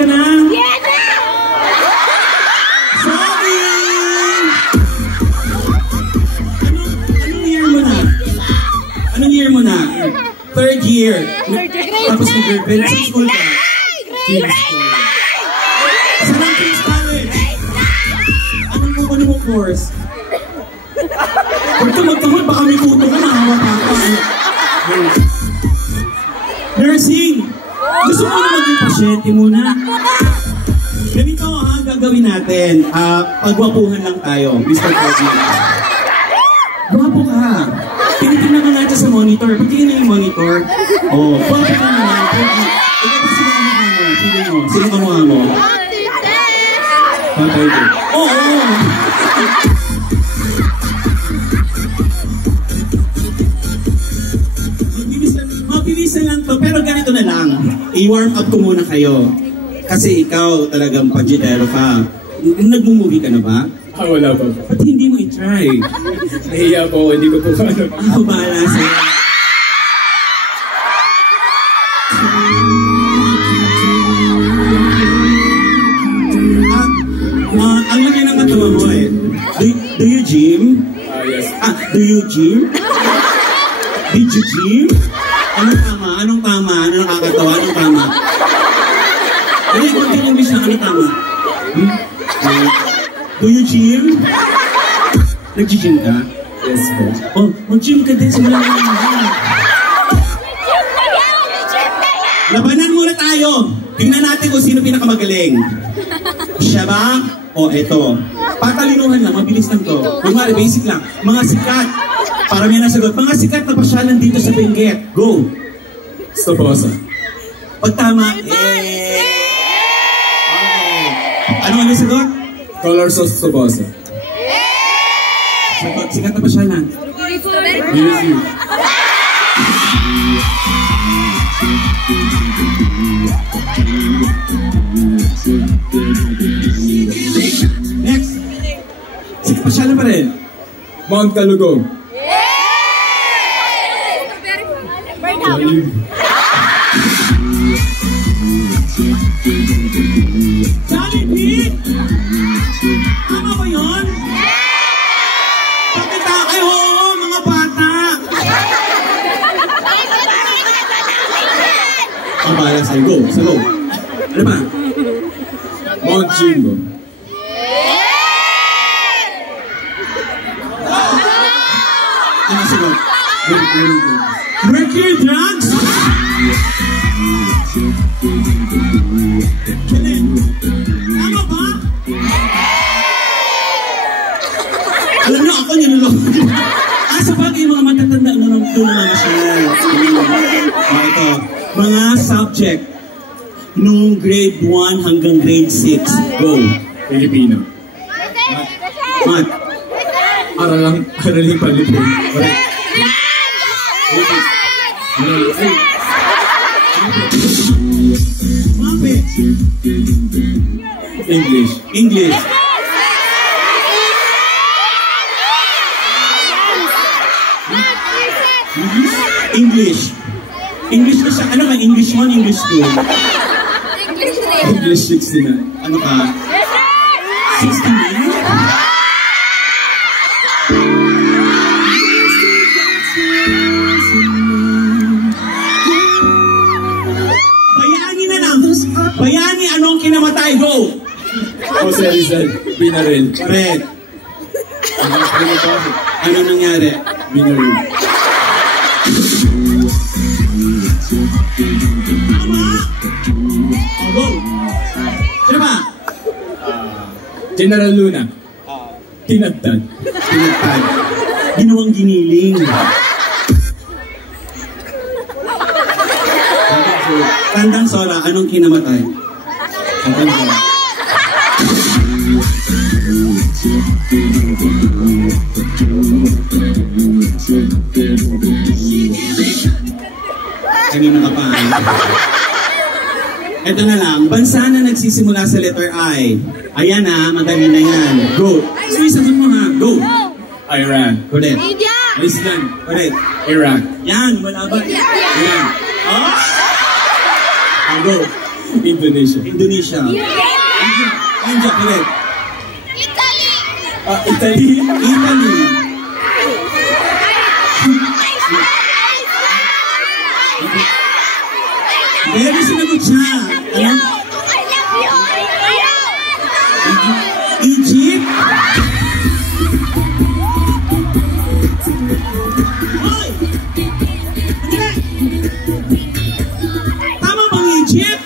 ka na? Yes! Sorry! Anong year mo na? Anong year mo na? Third year. Tapos may girlfriend sa school ka? King's College. Saan ang King's College? Anong ano mo course? Huwag ka magkamot, baka may puto ka, nakawa ka. Nursing! Gusto mo na maging pasyente muna? Ganito ha, gagawin natin. Pagwapuhan lang tayo, Mr. Kobe. Gwapo ka. Tinitingnan ka natin sa monitor. Pagtingin na yung monitor. Oh, gwapo ka naman. Ikaw ba sino kamukha mo? Pili mo. Sino kamukha mo? Patay ko. Oo! Mabilisan lang to, pero ganito na lang. I-warm up ko muna kayo. Kasi ikaw talagang pagitero ka. Nag-movie ka na ba? Wala pa. Ba't hindi mo i-try? Nahiya po ako, hindi ko po ano. Bahala sa'yo. Ang laki ng katawa mo eh. Do you gym? Yes. Do you gym? Did you gym? Anong tama? Anong tama? Ano nakakatawa? Anong tama? Ano yung konting English na anong tama? Do you gym? Nag-gym ka? Yes po. Oh, mag-gym ka din sa mga labanan muna tayo. Tingnan natin kung sino pinakamagaling. Siya ba? O eto. Patalinuhan lang, mabilis lang to. Kumari, basic lang. Mga sikat. Para may nasagot. Mga sikat na pasyalan dito sa Benguet. Go! Sobosa. Pag tama, Okay. Ano ang nasagot? Colors of Sobosa. Sagot, sikat na pasyalan. Music. Next. Sikat pasyalan pa rin. Mount Kalugong. Jollibee! Tama ba yun? Pakita kayo, mga bata! Ang bahala sa'yo. Go, sa go. Ano ba? Mount Jimbo. Ano sagot? Mercury drugs? Tama ba? Alam niyo ako niloloko. Sa bagay mga matatanda na nung mga siya. Ito, mga subject nung grade 1 hanggang grade 6. Go. Filipino. Mat. Araling palipin. Mapit. English. English. English. English na siya. Ano ka? English 1, English 2. English 69. Ano ka? 69? Bayani na lang. Bayani, anong kinamatay? Go! Jose Rizal. Binaril. Correct. Ano nangyari? Binaril. Oh, go! Sino ba? General Luna. Tinagtad. Pinagtag. Ginawang giniling. Tandang Sora, anong kinamatay? Tandang Sora. Kanina ka pa. Ito na lang, bansa na nagsisimula sa letter I. Ayan ha, madali na yan. Go! Sumisagot mo ha, go! Iran. Correct. Iceland. Correct. Iraq. Yan, wala ba? Yan. Oh! Go. Indonesia. Indonesia. India, correct. Italy. Italy. Very sinagot siya. Ano? Egypt. Hoy! Tama bang Egypt?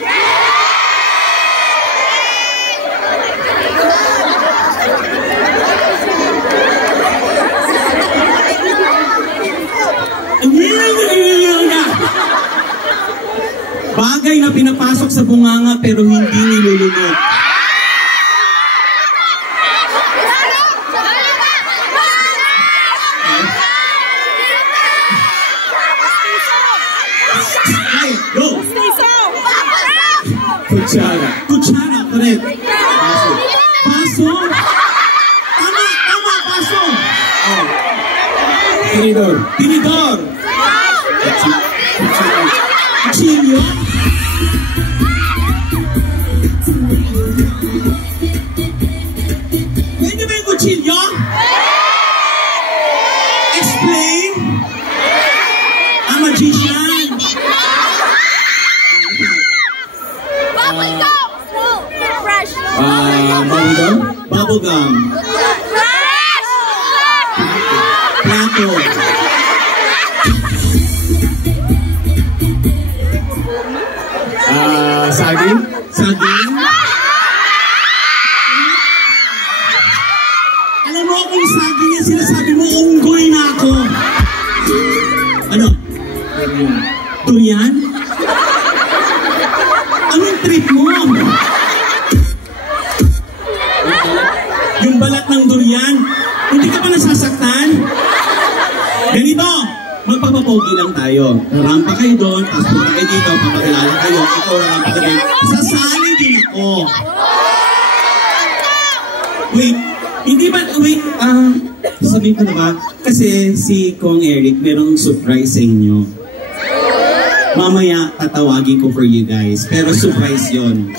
Bagay na pinapasok sa bunganga pero hindi nilulunod. Ay, go! Kutsara. Kutsara, correct. Paso. Tama, paso. Oh. Tinidor. Tinidor. Kutsilyo. Pwede ba yung kutsilyo? Explain. A magician. Bubblegum. Bubblegum. Plato. Saging. Saging. Alam mo kung saging yan, sinasabi mo, unggoy na ako. Ano? Durian? Anong trip mo? Yung balat ng durian, hindi ka pa nasasaktan? Ganito, magpapapogi lang tayo. Rampa kayo doon, tapos punta kayo dito, papakilala kayo, ikaw rampa ka din. Sasali din ako. Wait, hindi ba, sabihin ko na ba? Kasi si Kong Eric, merong surprise sa inyo. Mamaya, tatawagin ko for you guys. Pero surprise yon.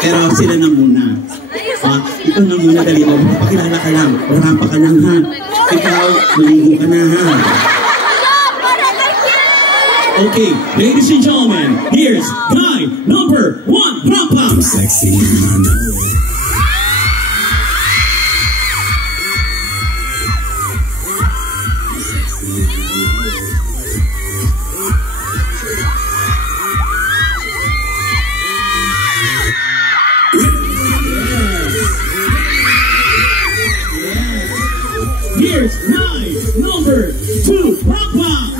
Pero sila na muna. Ikaw na muna, dali mo. Pakilala ka lang. Rampa ka lang, ha? Ikaw, maligo ka na, ha? Okay, ladies and gentlemen, here's guy number 1, Rampa. Sexy. Here's guy number 2, Rampa.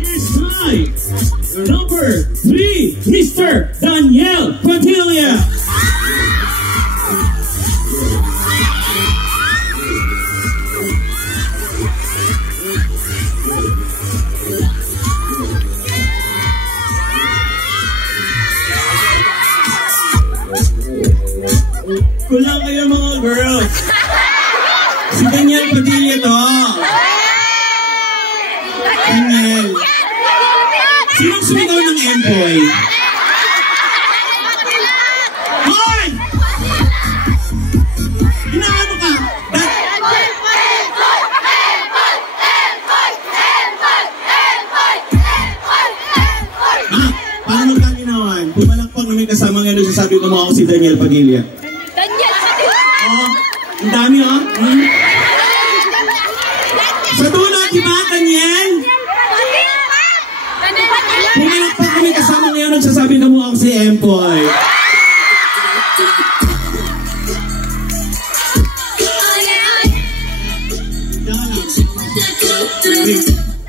Here's guy number 3, Mr. Daniel Padilla. Kulang kayo mga girls. Si Daniel Padilla to. Daniel. Sinong sumigaw ng Empoy? Hoy! Inaano ka? Paano ka ginawan? Pumalakpak na may kasama ngayon sa sabi ko mo ako si Daniel Padilla. Ang dami, oh. Sa dulo, di ba, Daniel? Pumalakpak kami kasama ngayon, nagsasabi na mo ako si Empoy.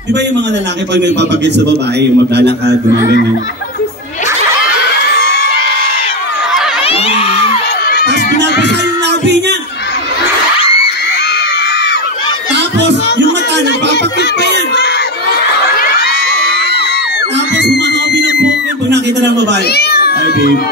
Di ba yung mga lalaki pag may papagit sa babae, yung maglalakad, gumaganyan? Tapos pinapasa yung labi niya. Tapos, yung mata, nagpapakit pa yan. Tapos, humahabi ng buhok yan pag nakita ng babae. Ay, babe.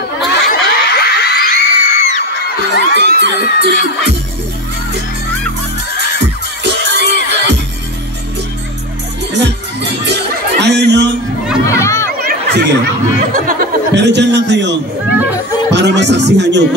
Ayaw nyo? Sige. Pero dyan lang kayo para masaksihan nyo.